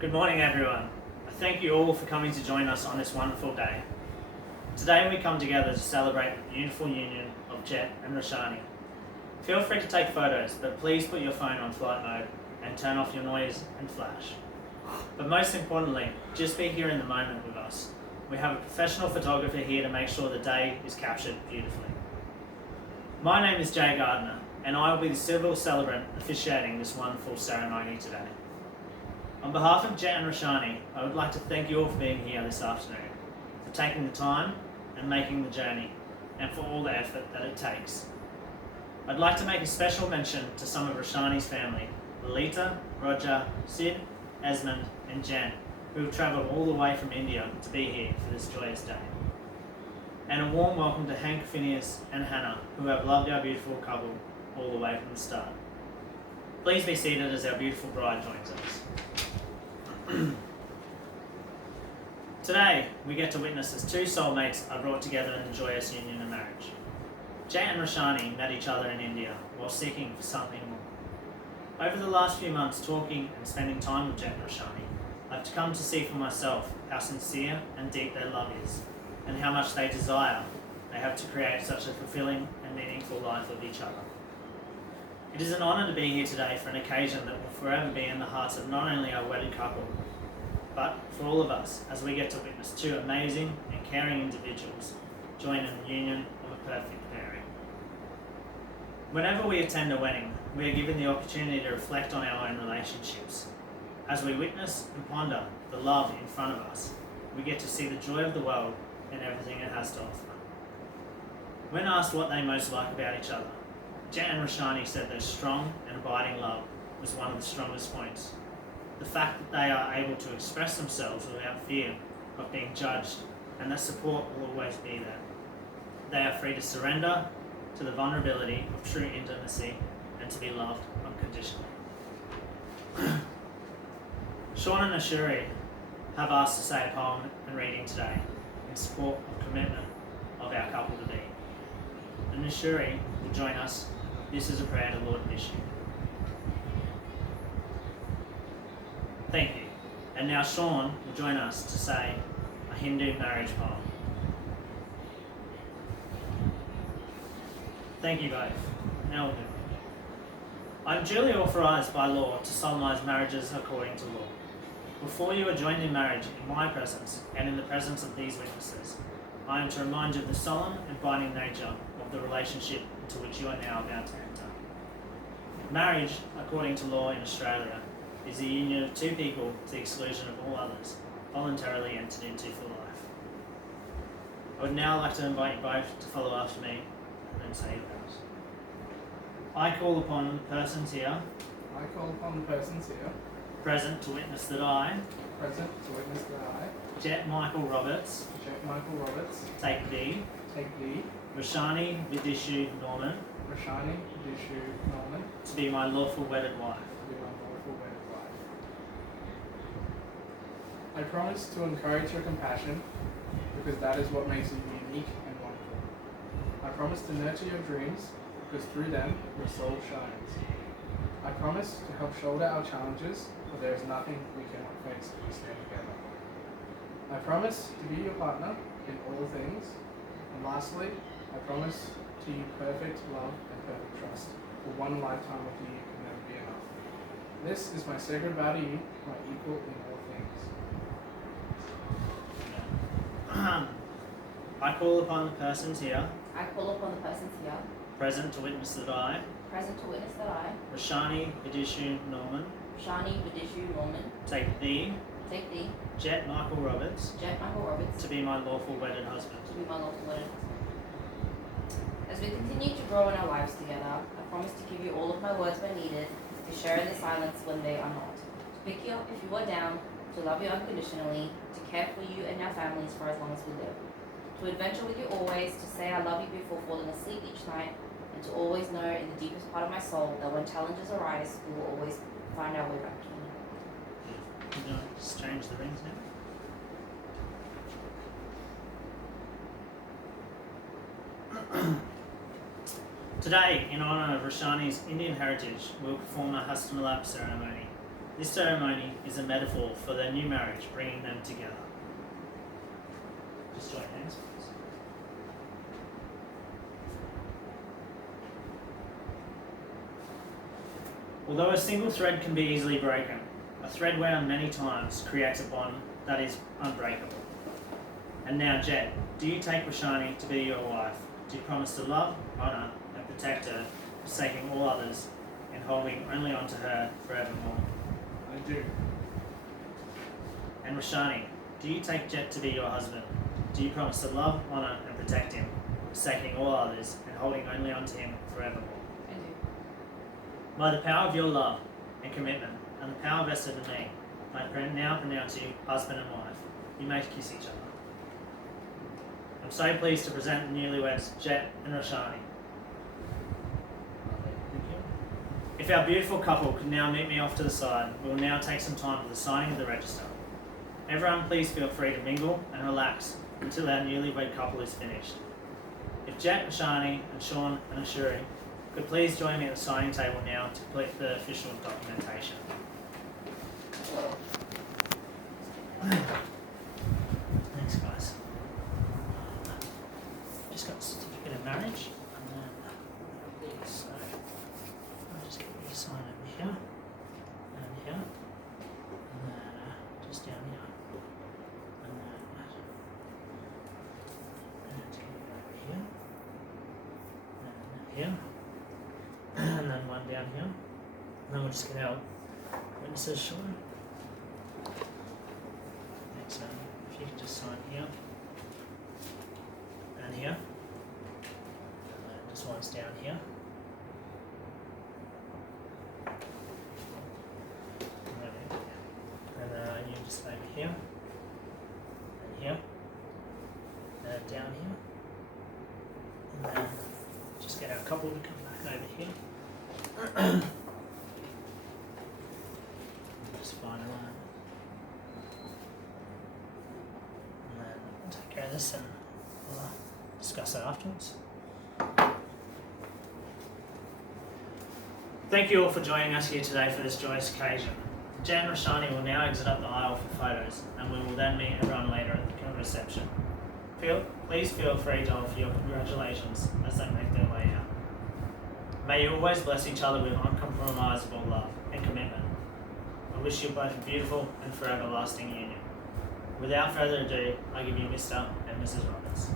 Good morning, everyone. Thank you all for coming to join us on this wonderful day. Today we come together to celebrate the beautiful union of Jett and Roshani. Feel free to take photos, but please put your phone on flight mode and turn off your noise and flash. But most importantly, just be here in the moment with us. We have a professional photographer here to make sure the day is captured beautifully. My name is Gardiner, and I will be the civil celebrant officiating this wonderful ceremony today. On behalf of Jett and Roshani, I would like to thank you all for being here this afternoon, for taking the time and making the journey, and for all the effort that it takes. I'd like to make a special mention to some of Roshani's family, Lolita, Roger, Sid, Esmond and Jen, who have travelled all the way from India to be here for this joyous day. And a warm welcome to Hank, Phineas and Hannah, who have loved our beautiful couple all the way from the start. Please be seated as our beautiful bride joins us. Today, we get to witness as two soulmates are brought together in the joyous union of marriage. Jett and Roshani met each other in India while seeking for something more. Over the last few months, talking and spending time with Jett and Roshani, I've come to see for myself how sincere and deep their love is, and how much they desire they have to create such a fulfilling and meaningful life with each other. It is an honour to be here today for an occasion that will forever be in the hearts of not only our wedded couple, but for all of us as we get to witness two amazing and caring individuals join in the union of a perfect pairing. Whenever we attend a wedding, we are given the opportunity to reflect on our own relationships. As we witness and ponder the love in front of us, we get to see the joy of the world and everything it has to offer. When asked what they most like about each other, Jett and Roshani said their strong and abiding love was one of the strongest points. The fact that they are able to express themselves without fear of being judged, and that support will always be there. They are free to surrender to the vulnerability of true intimacy and to be loved unconditionally. Sean and Ashuri have asked to say a poem and reading today in support of commitment of our couple to be. And Ashuri will join us. This is a prayer to Lord Vishnu. Thank you. And now Sean will join us to say a Hindu marriage poem. Thank you both. Now we'll do. I am duly authorised by law to solemnise marriages according to law. Before you are joined in marriage in my presence and in the presence of these witnesses, I am to remind you of the solemn and binding nature of the relationship into which you are now about to enter. Marriage, according to law in Australia, is the union of two people to the exclusion of all others, voluntarily entered into for life. I would now like to invite you both to follow after me and say your vows. I call upon the persons here present to witness that I, Jett Michael Roberts, take thee, Roshani Vidishu Norman, to be my lawful wedded wife. I promise to encourage your compassion, because that is what makes you unique and wonderful. I promise to nurture your dreams, because through them your soul shines. I promise to help shoulder our challenges, for there is nothing we cannot face if we stand together. I promise to be your partner in all things. And lastly, I promise to you perfect love and perfect trust, for one lifetime with you can never be enough. This is my sacred vow to you, my equal in all things. I call upon the persons here present to witness that I, Roshani Vidishu Norman, take thee, Jett Michael Roberts, to be my lawful wedded husband. As we continue to grow in our lives together, I promise to give you all of my words when needed, to share in the silence when they are not, to pick you up if you are down, to love you unconditionally, to care for you and our families for as long as we live, to adventure with you always, to say I love you before falling asleep each night, and to always know in the deepest part of my soul that when challenges arise, we will always find our way back to you. You know, just change the rings now. Today, in honour of Roshani's Indian heritage, we'll perform a Hastamilap ceremony. This ceremony is a metaphor for their new marriage, bringing them together. Just join hands, please. Although a single thread can be easily broken, a thread wound many times creates a bond that is unbreakable. And now, Jett, do you take Roshani to be your wife? Do you promise to love, honour, and protect her, forsaking all others, and holding only on to her forevermore? I do. And Roshani, do you take Jett to be your husband? Do you promise to love, honour, and protect him, forsaking all others, and holding only on to him forevermore? I do. By the power of your love and commitment, and the power vested in me, I now pronounce you husband and wife. You may kiss each other. I'm so pleased to present the newlyweds, Jett and Roshani. If our beautiful couple could now meet me off to the side, we will now take some time for the signing of the register. Everyone please feel free to mingle and relax until our newlywed couple is finished. If Jett, Roshani, and Sean and Ashuri could please join me at the signing table now to complete the official documentation. Thanks, guys. Just got a certificate of marriage, and then these. So I'll just get you to sign over here, and here, and then just down here, and then to over here, and here, and then one down here, and then we'll just get our witnesses shown. So if you can just sign here and here, and then this one's down here, and then you just over here, and here, and down here, and then just get our couple to come back over here. Just find a line. Take care of this and we'll discuss it afterwards. Thank you all for joining us here today for this joyous occasion. Jett and Roshani will now exit up the aisle for photos, and we will then meet everyone later at the reception. Please feel free to offer your congratulations as they make their way out. May you always bless each other with uncompromisable love and commitment. I wish you both a beautiful and forever lasting union. Without further ado, I give you Mr. and Mrs. Roberts.